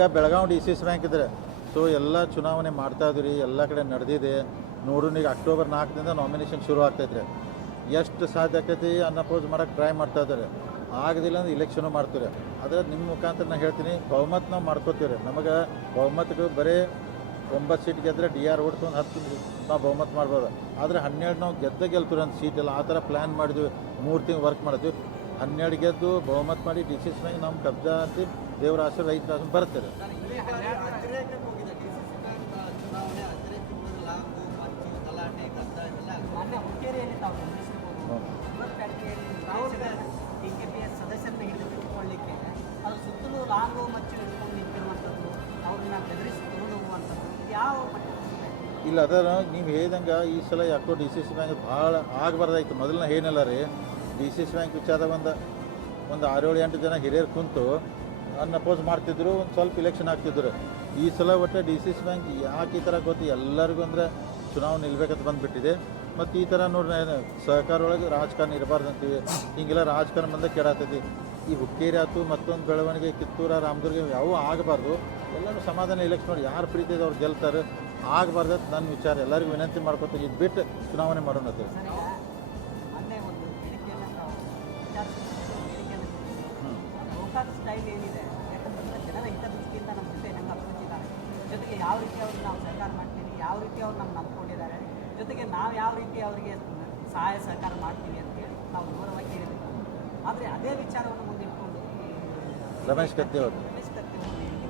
ಈಗ Belagavi D C C bank ಇದ್ರೆ so ಎಲ್ಲ ಚುನಾವಣೆ ಮಾಡ್ತಾ ಇದ್ರಿ ಎಲ್ಲ ಕಡೆ ನಡೆದಿದೆ. ನೋಡೋಣ ಈಗ ಅಕ್ಟೋಬರ್ ನಾಲ್ಕರಿಂದ ನಾಮಿನೇಷನ್ ಶುರು ಆಗ್ತೈತ್ರಿ ಎಷ್ಟು ಸಾಧ್ಯ ಆಕೈತಿ ಅನ್ನಪೋಸ್ ಮಾಡೋಕ್ಕೆ ಟ್ರೈ ಮಾಡ್ತಾ ಇದ್ದಾರೆ. ಆಗದಿಲ್ಲ ಅಂದ್ರೆ ಇಲೆಕ್ಷನು ಮಾಡ್ತೀರಿ ಆದರೆ ನಿಮ್ಮ ಮುಖಾಂತರ ನಾನು ಹೇಳ್ತೀನಿ, ಬಹುಮತ ನಾವು ಮಾಡ್ಕೋತೀವಿ ನಮಗೆ ಬಹುಮತಕ್ಕೆ ಬರೀ ಒಂಬತ್ತು ಸೀಟ್ ಗೆದ್ರೆ ಡಿ ಆರ್ ಹೊಡ್ತು ಒಂದು ಹತ್ತು ನಾವು ಬಹುಮತ ಮಾಡ್ಬೋದು. ಆದರೆ ಹನ್ನೆರಡು ನಾವು ಗೆದ್ದ ಗೆಲ್ತೀವಿ ಅಂತ ಸೀಟ್ ಎಲ್ಲ. ಆ ಥರ ಪ್ಲ್ಯಾನ್ ಮಾಡಿದ್ವಿ. ಮೂರು ತಿಂಗಳು ವರ್ಕ್ ಮಾಡಿದ್ವಿ ಹನ್ನೆರಡು ಗೆದ್ದು ಬಹುಮತ ಮಾಡಿ ಡಿ ಸಿ ನಮ್ಮ ಕಬ್ಜಾ ಅಂತ ದೇವರ ರೈತರ ಆಶೀರ್ವಾದ ಬರ್ತಾರೆ? ಇಲ್ಲ ಅದರ ನೀವು ಹೇಳ್ದಂಗೆ ಈ ಸಲ ಯಾಕೋ ಡಿ ಸಿ ಭಾಳ ಆಗಬಾರ್ದಾಯ್ತು. ಮೊದಲನೇ ಏನಿಲ್ಲ ರೀ. ಡಿ ಸಿ ಸಿ ಬ್ಯಾಂಕ್ ವಿಚಾರ ಒಂದು ಒಂದು ಆರೇಳು ಎಂಟು ಜನ ಹಿರಿಯರು ಕುಂತು ಅನ್ಅಪೋಸ್ ಮಾಡ್ತಿದ್ರು, ಒಂದು ಸ್ವಲ್ಪ ಇಲೆಕ್ಷನ್ ಆಗ್ತಿದ್ರು. ಈ ಸಲ ಒಟ್ಟು ಡಿ ಸಿ ಸಿ ಬ್ಯಾಂಕ್ ಯಾಕೆ ಈ ಥರ ಗೊತ್ತು ಎಲ್ಲರಿಗೂ ಅಂದರೆ ಚುನಾವಣೆ ನಿಲ್ಬೇಕಂತ ಬಂದುಬಿಟ್ಟಿದೆ. ಮತ್ತು ಈ ಥರ ನೋಡ್ರಿ ಸಹಕಾರ ಒಳಗೆ ರಾಜಕಾರಣ ಇರಬಾರ್ದು ಅಂತೀವಿ. ಹಿಂಗೆಲ್ಲ ರಾಜಕಾರಣ ಬಂದ ಕೆಡಾತೈತಿ ಈ ಹುಕ್ಕೇರಿ ಆಯ್ತು, ಮತ್ತೊಂದು ಬೆಳವಣಿಗೆ ಕಿತ್ತೂರ, ರಾಮದುರ್ಗ ಯಾವೂ ಆಗಬಾರ್ದು. ಎಲ್ಲರೂ ಸಮಾಧಾನ ಇಲೆಕ್ಷನ್ ನೋಡಿ ಯಾರು ಪ್ರೀತಿ ಅವ್ರು ಗೆಲ್ತಾರೆ. ಆಗಬಾರ್ದು ನನ್ನ ವಿಚಾರ ಎಲ್ಲರಿಗೂ ವಿನಂತಿ ಮಾಡ್ಕೊತೀನಿ ಇದು ಬಿಟ್ಟು ಚುನಾವಣೆ ಮಾಡೋಣ ಗೋಕಾಕ್ ಸ್ಟೈಲ್ ಏನಿದೆ ಯಾಕಂತಂದ್ರೆ ಜನರ ಹಿತದೃಷ್ಟಿಯಿಂದ ನಮ್ಮ ಜೊತೆ ಹೆಂಗೆ ಅಪ್ಪಿದ್ದಾರೆ ಜೊತೆಗೆ ಯಾವ ರೀತಿ ಅವ್ರಿಗೆ ನಾವು ಸಹಕಾರ ಮಾಡ್ತೀವಿ ಯಾವ ರೀತಿ ಅವ್ರು ನಮ್ಮ ನಂಬ್ಕೊಂಡಿದ್ದಾರೆ ಜೊತೆಗೆ ನಾವು ಯಾವ ರೀತಿ ಅವರಿಗೆ ಸಹಾಯ ಸಹಕಾರ ಮಾಡ್ತೀವಿ ಅಂತೇಳಿ ನಾವು ಗೌರವಾಗಿ ಕೇಳಿದ್ವಿ ಆದರೆ ಅದೇ ವಿಚಾರವನ್ನು ಮುಂದಿಟ್ಕೊಂಡು ರಮೇಶ್ ಕತ್ತಿ ಅವರು. ರಮೇಶ್ ಕತ್ತಿ ಅವರು ಹೇಳಿಕೆ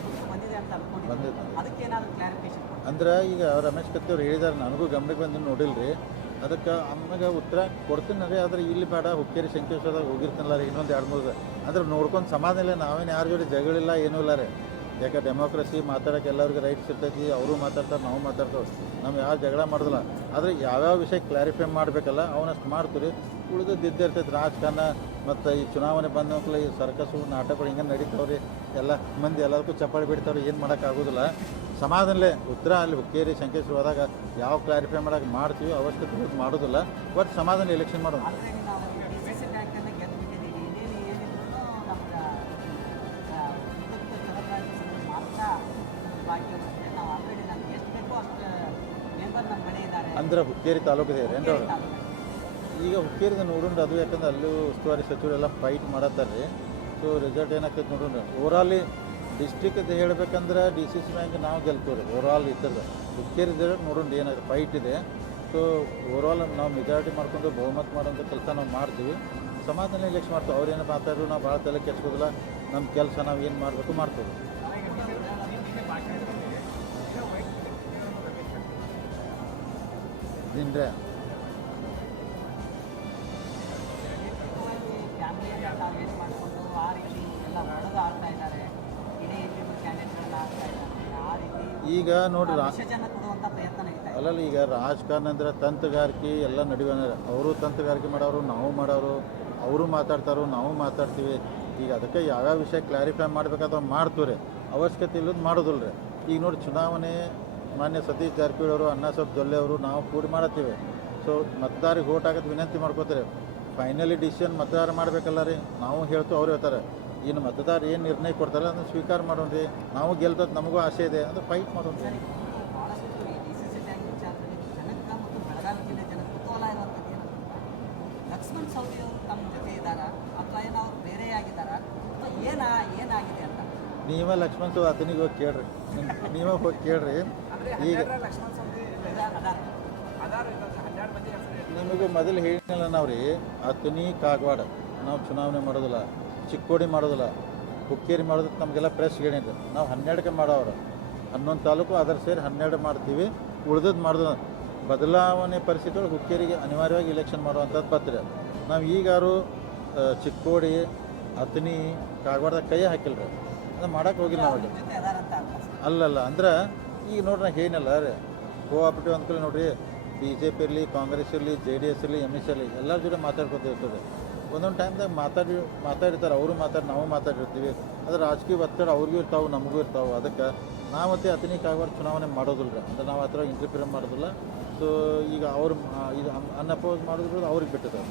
ಅದು ಬಂದಿದೆ ಅಂತ ಅನ್ಕೊಂಡಿದ್ದೆ. ಅದಕ್ಕೆ ಏನಾದರೂ ಕ್ಲಾರಿಫಿಕೇಶನ್ ಅಂದ್ರೆ ಈಗ ರಮೇಶ್ ಕತ್ತಿ ಅವ್ರು ಹೇಳಿದಾರೆ ನನಗೂ ಗಮನಕ್ಕೆ ಬಂದು ನೋಡಿಲ್ಲ ರೀ ಅದಕ್ಕೆ ಆಮ್ಯಾಗ ಉತ್ತರ ಕೊಡ್ತೀನಿ ರೀ ಆದ್ರೆ ಇಲ್ಲಿ ಬೇಡ, ಹುಕ್ಕೇರಿ, ಶಂಕೇಶ್ವರದಾಗ ಹೋಗಿರ್ತೀನಲ್ಲ ರೀ, ಇನ್ನೊಂದು ಎರಡು ಮೂರು ಅಂದ್ರೆ ನೋಡ್ಕೊಂಡು ಸಮಾಧಾನ ಇಲ್ಲ, ನಾವೇನು ಯಾರ ಜೋಡಿ ಜಗಳಿಲ್ಲ ಏನೂ ಇಲ್ಲ ರೀ. ಯಾಕೆ ಡೆಮೋಕ್ರಸಿ ಮಾತಾಡೋಕೆ ಎಲ್ಲರಿಗೂ ರೈಟ್ಸ್ ಇರ್ತೈತಿ, ಅವರು ಮಾತಾಡ್ತಾರೆ, ನಾವು ಮಾತಾಡ್ತೇವೆ. ನಾವು ಯಾರು ಜಗಳ ಮಾಡೋದಿಲ್ಲ. ಆದರೆ ಯಾವ್ಯಾವ ವಿಷಯ ಕ್ಲಾರಿಫೈ ಮಾಡಬೇಕಲ್ಲ, ಅವನಷ್ಟು ಮಾಡ್ತೀರಿ. ಉಳಿದದ್ದು ಇರ್ತೈತೆ, ರಾಜಕಾರಣ ಮತ್ತು ಈ ಚುನಾವಣೆ ಬಂದ ಈ ಸರ್ಕಸ್ಸು ನಾಟಕಗಳು ಹಿಂಗೆ ನಡೀತಾವ್ರಿ ಎಲ್ಲ ಮಂದಿ ಎಲ್ಲರಿಗೂ ಚಪ್ಪಾಳಿ ಬಿಡ್ತಾವ್ರಿ ಏನು ಮಾಡೋಕ್ಕಾಗೋದಿಲ್ಲ ಸಮಾಧಾನಲೇ ಉತ್ತರ ಅಲ್ಲಿ ಹುಕ್ಕೇರಿ ಶಂಕೇಶ್ವರ ಹೋದಾಗ ಯಾವ ಕ್ಲಾರಿಫೈ ಮಾಡೋಕೆ ಮಾಡ್ತೀವಿ ಅವಶ್ಯಕತೆ ಮಾಡೋದಿಲ್ಲ. ಬಟ್ ಸಮಾಧಾನ ಎಲೆಕ್ಷನ್ ಮಾಡೋದು ಅಂದ್ರೆ ಹುಕ್ಕೇರಿ ತಾಲೂಕಿದೆ ತಾಲೂಕು. ಈಗ ಹುಕ್ಕೇರಿದ ನೋಡೋಣ ಅದು ಯಾಕಂದ್ರೆ ಅಲ್ಲೂ ಉಸ್ತುವಾರಿ ಸಚಿವರೆಲ್ಲ ಫೈಟ್ ಮಾಡತ್ತಾರೆ. ರೀ ಸೊ ರಿಸಲ್ಟ್ ಏನಾಗ್ತೈತೆ ನೋಡೋಣ ಓವರಾಲಿ ಡಿಸ್ಟ್ರಿಕ್ಟ್ ಹೇಳ್ಬೇಕಂದ್ರೆ ಡಿ ಸಿ ಸಿ ಬ್ಯಾಂಕ್ ನಾವು ಗೆಲ್ತೀವಿ ರೀ ಓವರಾಲ್ ಇರ್ತದೆ ಹುಕ್ಕೇರಿದ್ರೆ ನೋಡೋಣ ಏನಾದ್ರು ಫೈಟ್ ಇದೆ. ಸೊ ಓವರಾಲ್ ನಾವು ಮೆಜಾರಿಟಿ ಮಾಡ್ಕೊಂಡು ಬಹುಮತ ಮಾಡೋಂಥ ಕೆಲಸ ನಾವು ಮಾಡ್ತೀವಿ. ಸಮಾಧಾನ ಎಲೆಕ್ಷನ್ ಮಾಡ್ತೀವಿ. ಏನು ಮಾತಾಡಿದ್ರು ನಾವು ಭಾಳ ತಲೆ ಕೆಡಿಸೋದಿಲ್ಲ ನಮ್ಮ ಕೆಲಸ ನಾವು ಏನು ಮಾಡಬೇಕು ಮಾಡ್ತೀವಿ. ಮಾಡಿಕೊಂಡು ಆ ರೀತಿ ಈಗ ನೋಡ್ರಿ ಅಲ್ಲಲ್ಲ ಈಗ ರಾಜಕಾರಣ ಅಂದ್ರೆ ತಂತ್ರಗಾರಿಕೆ ಎಲ್ಲ ನಡುವೆ ಅವರು ತಂತ್ರಗಾರಿಕೆ ಮಾಡೋರು ನಾವು ಮಾಡೋರು ಅವರು ಮಾತಾಡ್ತಾರೋ ನಾವು ಮಾತಾಡ್ತೀವಿ. ಈಗ ಅದಕ್ಕೆ ಯಾವ್ಯಾವ ವಿಷಯ ಕ್ಲಾರಿಫೈ ಮಾಡ್ಬೇಕಾದ್ರೆ ಮಾಡ್ತೀವ್ರಿ. ರೀ ಅವಶ್ಯಕತೆ ಇಲ್ಲದ ಮಾಡೋದಿಲ್ಲ ರೀ ಈಗ ನೋಡಿ ಚುನಾವಣೆ ಮಾನ್ಯ ಸತೀಶ್ ಜಾರಕಿಹೊಳಿ ಅವರು ಅಣ್ಣಾಸಾಬ್ ಜೊಲ್ಲೆ ಅವರು ನಾವು ಕೂಡಿ ಮಾಡತ್ತೀವಿ. ಸೊ ಮತದಾರಿಗೆ ಓಟ್ ಹಾಕೋದು ವಿನಂತಿ ಮಾಡ್ಕೋತಾರೆ ಫೈನಲಿ ಡಿಸಿಷನ್ ಮತದಾರ ಮಾಡಬೇಕಲ್ಲ ರೀ. ನಾವು ಹೇಳ್ತು ಅವ್ರು ಹೇಳ್ತಾರೆ. ಇನ್ನು ಮತದಾರರು ಏನು ನಿರ್ಣಯ ಕೊಡ್ತಾರೆ ಅದನ್ನು ಸ್ವೀಕಾರ ಮಾಡೋಣ ರೀ ನಾವು ಗೆಲ್ತದ ನಮಗೂ ಆಸೆ ಇದೆ ಅಂದ್ರೆ ಫೈಟ್ ಮಾಡೋಣ ಏನು ಏನೋ ಏನಾ ಅಂತ ನೀವ ಲಕ್ಷ್ಮಣ್ ಸು ಆತನಿಗೆ ಹೋಗಿ ಕೇಳ್ರಿ. ನೀವೇ ಹೋಗಿ ಕೇಳ್ರಿ. ಈಗ ನಿಮಗೆ ಮೊದಲು ಹೇಳಿಲ್ಲ ನಾವು ರೀ ಅತನಿ ಕಾಗವಾಡ, ನಾವು ಚುನಾವಣೆ ಮಾಡೋದಿಲ್ಲ. ಚಿಕ್ಕೋಡಿ ಮಾಡೋದಿಲ್ಲ ಹುಕ್ಕೇರಿ ಮಾಡೋದಕ್ಕೆ ನಮಗೆಲ್ಲ ಪ್ರೆಸ್ ಹೇಳಿದ್ರು ನಾವು ಹನ್ನೆರಡಕ್ಕೆ ಮಾಡೋರು ಹನ್ನೊಂದು ತಾಲೂಕು ಅದರ ಸೇರಿ ಹನ್ನೆರಡು ಮಾಡ್ತೀವಿ, ಉಳ್ದದ್ದು ಮಾಡೋದು ಬದಲಾವಣೆ ಪರಿಸ್ಥಿತಿ ಒಳಗೆ ಹುಕ್ಕೇರಿಗೆ ಅನಿವಾರ್ಯವಾಗಿ ಇಲೆಕ್ಷನ್ ಮಾಡುವಂಥದ್ದು ಪತ್ರ. ನಾವು ಈಗಾರು ಚಿಕ್ಕೋಡಿ ಅತ್ನಿ ಕಾಗವಾಡದಾಗ ಕೈ ಹಾಕಿಲ್ಲ ರೀ ಅದು ಮಾಡೋಕೆ ಹೋಗಿಲ್ಲ ನಾವು ಅಲ್ಲಿ ಅಲ್ಲ ಅಲ್ಲಲ್ಲ, ಅಂದ್ರೆ ಈಗ ನೋಡ್ರಿ ನಾ ಏನಲ್ಲ ರೀ. ಕೋಆಪ್ರೇಟಿವ್ ಅಂದ್ಕೊಳ್ಳಿ ನೋಡ್ರಿ. ಬಿ ಜೆ ಪಿ ಇರಲಿ, ಕಾಂಗ್ರೆಸ್ ಇರಲಿ ಜೆ ಡಿ ಎಸ್ ಇರಲಿ ಎಂ ಎಸ್ ಇರಲಿ, ಎಲ್ಲರ ಜೊತೆ ಮಾತಾಡ್ಕೊತ ಇರ್ತದೆ. ಒಂದೊಂದು ಟೈಮ್ದಾಗ ಮಾತಾಡಿ, ಮಾತಾಡಿರ್ತಾರೆ. ಅವರು ಮಾತಾಡಿ, ನಾವು ಮಾತಾಡಿರ್ತೀವಿ. ಅದು ರಾಜಕೀಯ ಒತ್ತಡ ಅವ್ರಿಗೂ ಇರ್ತಾವೆ, ನಮಗೂ ಇರ್ತಾವೆ. ಅದಕ್ಕೆ ನಾವು ಮತ್ತೆ ಅತನಿ ಕಾಗವಾಡ ಚುನಾವಣೆ ಮಾಡೋದಿಲ್ಲ ಅಂದ್ರೆ ನಾವು ಆ ಥರ ಇಂಟರ್ಫಿಯರ್ ಮಾಡೋದಿಲ್ಲ. ಸೊ ಈಗ ಅವ್ರು ಇದು ಅನ್ಅಪೋಸ್ ಮಾಡೋದ್ರ ಅವ್ರಿಗೆ ಬಿಟ್ಟಿದ್ದಾರೆ.